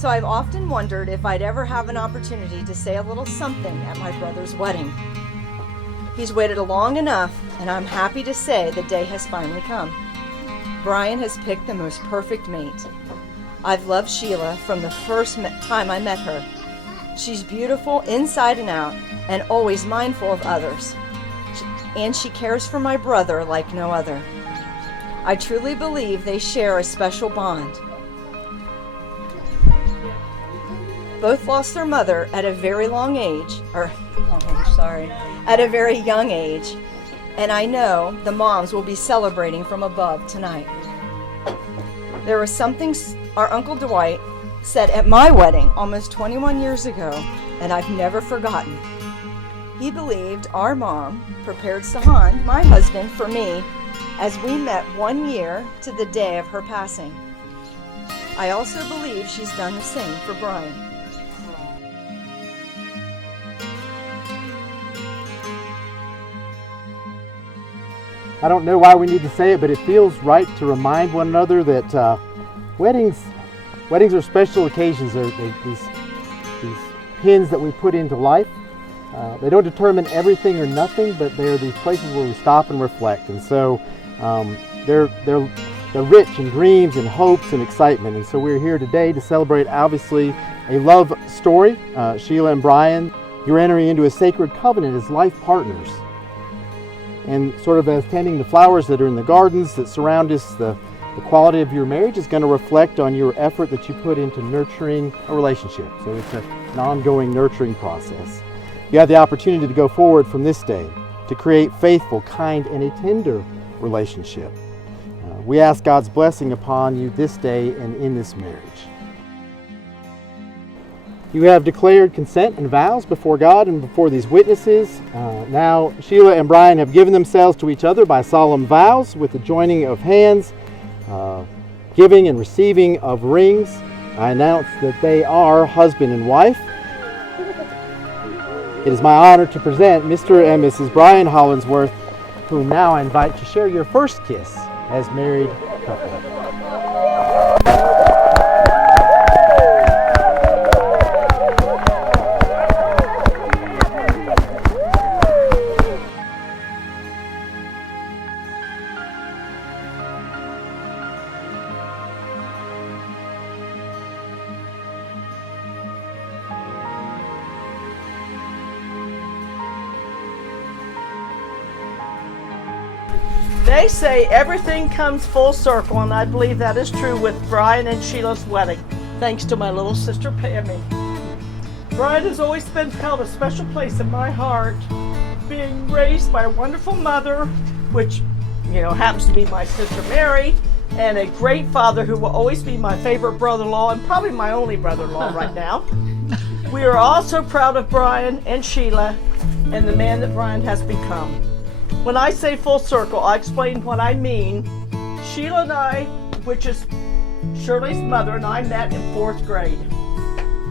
So I've often wondered if I'd ever have an opportunity to say a little something at my brother's wedding. He's waited long enough, and I'm happy to say the day has finally come. Brian has picked the most perfect mate. I've loved Sheila from the first time I met her. She's beautiful inside and out, and always mindful of others. And she cares for my brother like no other. I truly believe they share a special bond. Both lost their mother at a very young age, and I know the moms will be celebrating from above tonight. There was something our Uncle Dwight said at my wedding almost 21 years ago, and I've never forgotten. He believed our mom prepared Sahan, my husband, for me as we met 1 year to the day of her passing. I also believe she's done the same for Brian. I don't know why we need to say it, but it feels right to remind one another that weddings are special occasions. They're these pins that we put into life. They don't determine everything or nothing, but they're these places where we stop and reflect. And so they're rich in dreams and hopes and excitement. And so we're here today to celebrate, obviously, a love story. Sheila and Brian, you're entering into a sacred covenant as life partners. And sort of as tending the flowers that are in the gardens that surround us, the quality of your marriage is going to reflect on your effort that you put into nurturing a relationship. So it's an ongoing nurturing process. You have the opportunity to go forward from this day to create faithful, kind, and a tender relationship. We ask God's blessing upon you this day and in this marriage. You have declared consent and vows before God and before these witnesses. Now, Sheila and Brian have given themselves to each other by solemn vows with the joining of hands, giving and receiving of rings. I announce that they are husband and wife. It is my honor to present Mr. and Mrs. Brian Hollinsworth, whom now I invite to share your first kiss as married couple. They say everything comes full circle, and I believe that is true with Brian and Sheila's wedding, thanks to my little sister Pammy. Brian has always held a special place in my heart, being raised by a wonderful mother, which, happens to be my sister Mary, and a great father who will always be my favorite brother-in-law and probably my only brother-in-law right now. We are also proud of Brian and Sheila and the man that Brian has become. When I say full circle, I'll explain what I mean. Sheila and I, which is Shirley's mother, and I met in 4th grade.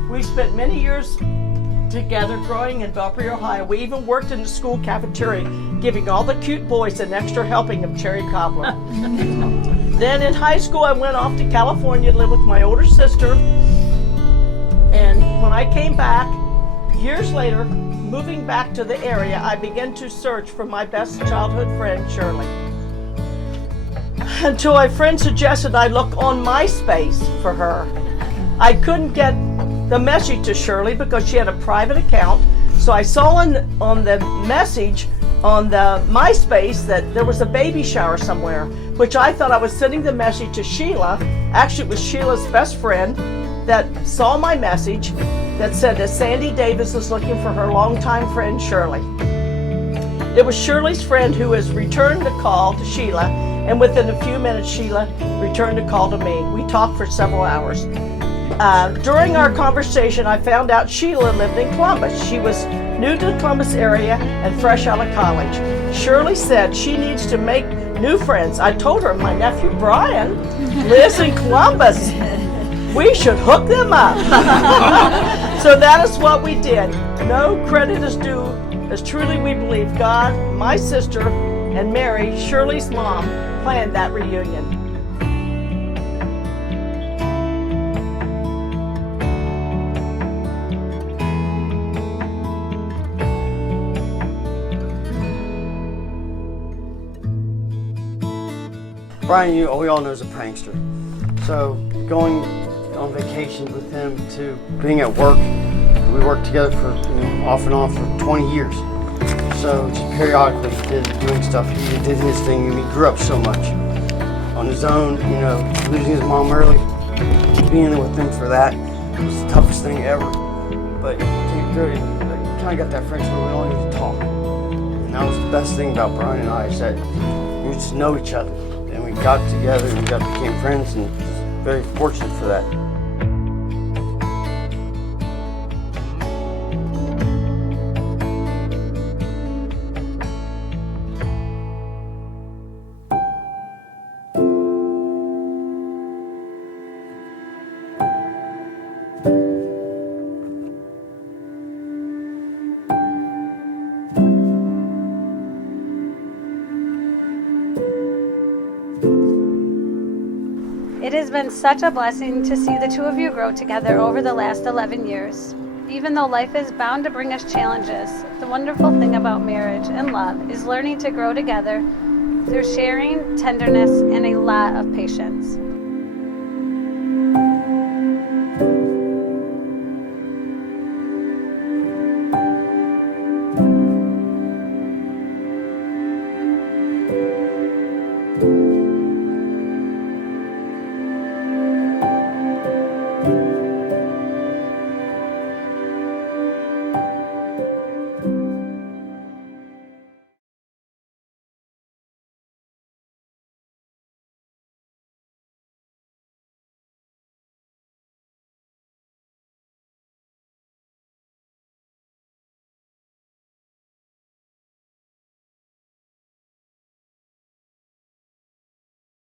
We spent many years together growing in Belpre, Ohio. We even worked in the school cafeteria, giving all the cute boys an extra helping of cherry cobbler. Then in high school, I went off to California to live with my older sister. And when I came back, years later, moving back to the area, I began to search for my best childhood friend, Shirley. Until a friend suggested I look on MySpace for her. I couldn't get the message to Shirley because she had a private account, so I saw on the message on the MySpace that there was a baby shower somewhere, which I thought I was sending the message to Sheila. Actually, it was Sheila's best friend that saw my message that said that Sandy Davis is looking for her longtime friend Shirley. It was Shirley's friend who has returned the call to Sheila, and within a few minutes Sheila returned a call to me. We talked for several hours. During our conversation, I found out Sheila lived in Columbus. She was new to the Columbus area and fresh out of college. Shirley said she needs to make new friends. I told her my nephew Brian lives in Columbus. We should hook them up. So that is what we did. No credit is due, as truly we believe God, my sister, and Mary, Shirley's mom, planned that reunion. Brian, we all know is a prankster. So going on vacation with him to being at work, we worked together for off and on for 20 years. So just periodically doing stuff. He did his thing, and he grew up so much on his own. Losing his mom early, being there with him for that was the toughest thing ever. But came through it, and kind of got that friendship where we don't need to talk. And that was the best thing about Brian and I, is that we just know each other. And we got together and became friends, and very fortunate for that. It has been such a blessing to see the two of you grow together over the last 11 years. Even though life is bound to bring us challenges, the wonderful thing about marriage and love is learning to grow together through sharing, tenderness, and a lot of patience.